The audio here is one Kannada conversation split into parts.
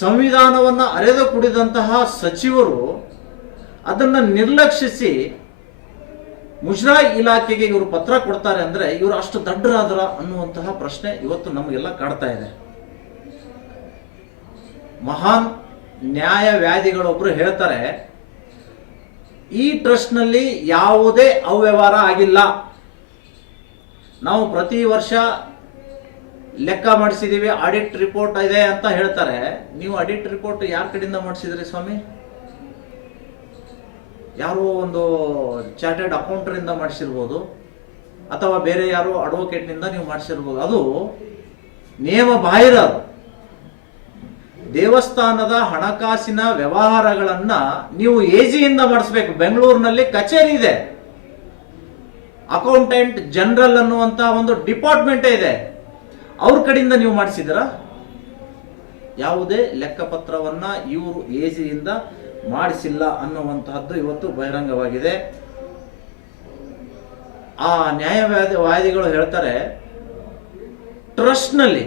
ಸಂವಿಧಾನವನ್ನು ಅರೆದು ಕುಡಿದಂತಹ ಸಚಿವರು ಅದನ್ನು ನಿರ್ಲಕ್ಷಿಸಿ ಮುಜರಾಯಿ ಇಲಾಖೆಗೆ ಇವರು ಪತ್ರ ಕೊಡ್ತಾರೆ ಅಂದ್ರೆ ಇವರು ಅಷ್ಟು ದಡ್ಡರಾದ್ರ ಅನ್ನುವಂತಹ ಪ್ರಶ್ನೆ ಇವತ್ತು ನಮಗೆಲ್ಲ ಕಾಡ್ತಾ ಇದೆ. ಮಹಾನ್ ನ್ಯಾಯವ್ಯಾಧಿಗಳೊಬ್ರು ಹೇಳ್ತಾರೆ, ಈ ಟ್ರಸ್ಟ್ನಲ್ಲಿ ಯಾವುದೇ ಅವ್ಯವಹಾರ ಆಗಿಲ್ಲ. ನಾವು ಪ್ರತಿ ವರ್ಷ ಲೆಕ್ಕ ಮಾಡಿಸಿದೀವಿ ಆಡಿಟ್ ರಿಪೋರ್ಟ್ ಇದೆ ಅಂತ ಹೇಳ್ತಾರೆ. ನೀವು ಆಡಿಟ್ ರಿಪೋರ್ಟ್ ಯಾರ ಕಡೆಯಿಂದ ಮಾಡಿಸಿದ್ರಿ ಸ್ವಾಮಿ? ಯಾರೋ ಒಂದು ಚಾರ್ಟೆಡ್ ಅಕೌಂಟರಿಂದ ಮಾಡಿಸಿರ್ಬೋದು, ಅಥವಾ ಬೇರೆ ಯಾರೋ ಅಡ್ವೊಕೇಟ್ನಿಂದ ನೀವು ಮಾಡಿಸಿರ್ಬೋದು. ಅದು ನಿಯಮ ಬಾಹಿರ ದೇವಸ್ಥಾನದ ಹಣಕಾಸಿನ ವ್ಯವಹಾರಗಳನ್ನ ನೀವು ಎಜಿಯಿಂದ ಮಾಡಿಸ್ಬೇಕು. ಬೆಂಗಳೂರಿನಲ್ಲಿ ಕಚೇರಿ ಇದೆ. ಅಕೌಂಟೆಂಟ್ ಜನರಲ್ ಅನ್ನುವಂತಹ ಒಂದು ಡಿಪಾರ್ಟ್ಮೆಂಟೇ ಇದೆ. ಅವ್ರ ಕಡೆಯಿಂದ ನೀವು ಮಾಡಿಸಿದ್ದೀರಾ? ಯಾವುದೇ ಲೆಕ್ಕಪತ್ರವನ್ನ ಇವರು ಎಜಿಯಿಂದ ಮಾಡಿಸಿಲ್ಲ ಅನ್ನುವಂತಹದ್ದು ಇವತ್ತು ಬಹಿರಂಗವಾಗಿದೆ. ಆ ನ್ಯಾಯವಾದಿ ವಾದಿಗಳು ಹೇಳ್ತಾರೆ, ಟ್ರಸ್ಟ್ನಲ್ಲಿ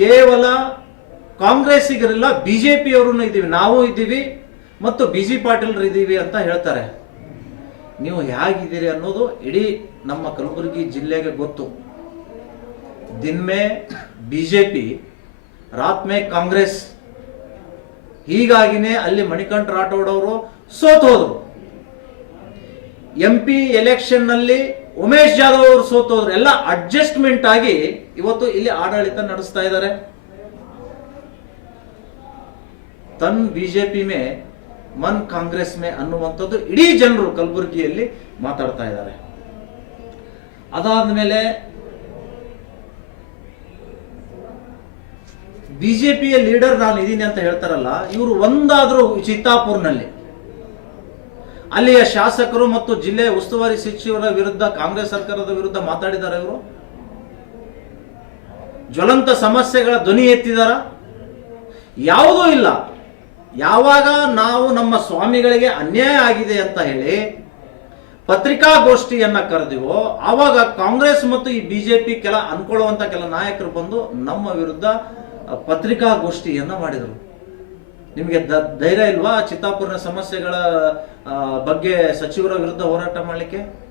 ಕೇವಲ ಕಾಂಗ್ರೆಸ್ಸಿಗರಿಲ್ಲ ಬಿಜೆಪಿಯವರು ಇದ್ದೀವಿ. ನಾವು ಇದ್ದೀವಿ ಮತ್ತು ಬಿ ಜಿ ಪಾಟೀಲ್ರು ಇದ್ದೀವಿ ಅಂತ ಹೇಳ್ತಾರೆ. ನೀವು ಹೇಗಿದ್ದೀರಿ ಅನ್ನೋದು ಇಡೀ ನಮ್ಮ ಕಲಬುರಗಿ ಜಿಲ್ಲೆಗೆ ಗೊತ್ತು. ದಿನ್ में ಬಿಜೆಪಿ ರಾತ್ ಮೇ ಕಾಂಗ್ರೆಸ್ ಹೀಗಾಗಿನೇ ಅಲ್ಲಿ ಮಣಿಕಂಠ ರಾಠೋಡ್ ಅವರು ಸೋತ್ ಹೋದ್ರು. ಎಂ ಪಿ ಎಲೆಕ್ಷನ್ನಲ್ಲಿ ಉಮೇಶ್ ಜಾಧವ್ ಅವರು ಸೋತ್ ಹೋದ್ರು. ಎಲ್ಲ ಅಡ್ಜಸ್ಟ್ಮೆಂಟ್ ಆಗಿ ಇವತ್ತು ಇಲ್ಲಿ ಆಡಳಿತ ನಡೆಸ್ತಾ ಇದ್ದಾರೆ. ತನ್ ಬಿಜೆಪಿ ಮೇ, ಮನ್ ಕಾಂಗ್ರೆಸ್ ಮೇ ಅನ್ನುವಂಥದ್ದು ಇಡೀ ಜನರು ಕಲಬುರಗಿಯಲ್ಲಿ ಮಾತಾಡ್ತಾ ಇದ್ದಾರೆ. ಅದಾದ್ಮೇಲೆ ಬಿಜೆಪಿಯ ಲೀಡರ್ ನಾನು ಇದ್ದೀನಿ ಅಂತ ಹೇಳ್ತಾರಲ್ಲ, ಇವರು ಒಂದಾದ್ರೂ ಚಿತ್ತಾಪುರ್ನಲ್ಲಿ. ಅಲ್ಲಿಯ ಶಾಸಕರು ಮತ್ತು ಜಿಲ್ಲೆಯ ಉಸ್ತುವಾರಿ ಸಚಿವರ ವಿರುದ್ಧ, ಕಾಂಗ್ರೆಸ್ ಸರ್ಕಾರದ ವಿರುದ್ಧ ಮಾತಾಡಿದ್ದಾರೆ ಇವರು? ಜ್ವಲಂತ ಸಮಸ್ಯೆಗಳ ಧ್ವನಿ ಎತ್ತಿದಾರ? ಯಾವುದೂ ಇಲ್ಲ. ಯಾವಾಗ ನಾವು ನಮ್ಮ ಸ್ವಾಮಿಗಳಿಗೆ ಅನ್ಯಾಯ ಆಗಿದೆ ಅಂತ ಹೇಳಿ ಪತ್ರಿಕಾಗೋಷ್ಠಿಯನ್ನ ಕರೆದಿವೋ, ಆವಾಗ ಕಾಂಗ್ರೆಸ್ ಮತ್ತು ಈ ಬಿಜೆಪಿ ಕೆಲ ಅನ್ಕೊಳ್ಳುವಂತ ಕೆಲ ನಾಯಕರು ಬಂದು ನಮ್ಮ ವಿರುದ್ಧ ಪತ್ರಿಕಾಗೋಷ್ಠಿಯನ್ನ ಮಾಡಿದರು. ನಿಮಗೆ ದ- ಧೈರ್ಯ ಇಲ್ವಾ ಚಿತ್ತಾಪುರ್ನ ಸಮಸ್ಯೆಗಳ ಬಗ್ಗೆ ಸಚಿವರ ವಿರುದ್ಧ ಹೋರಾಟ ಮಾಡಲಿಕ್ಕೆ?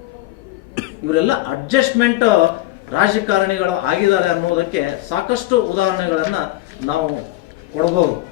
ಇವರೆಲ್ಲ ಅಡ್ಜಸ್ಟ್ಮೆಂಟ್ ರಾಜಕಾರಣಿಗಳು ಆಗಿದ್ದಾರೆ ಅನ್ನೋದಕ್ಕೆ ಸಾಕಷ್ಟು ಉದಾಹರಣೆಗಳನ್ನು ನಾವು ಕೊಡಬಹುದು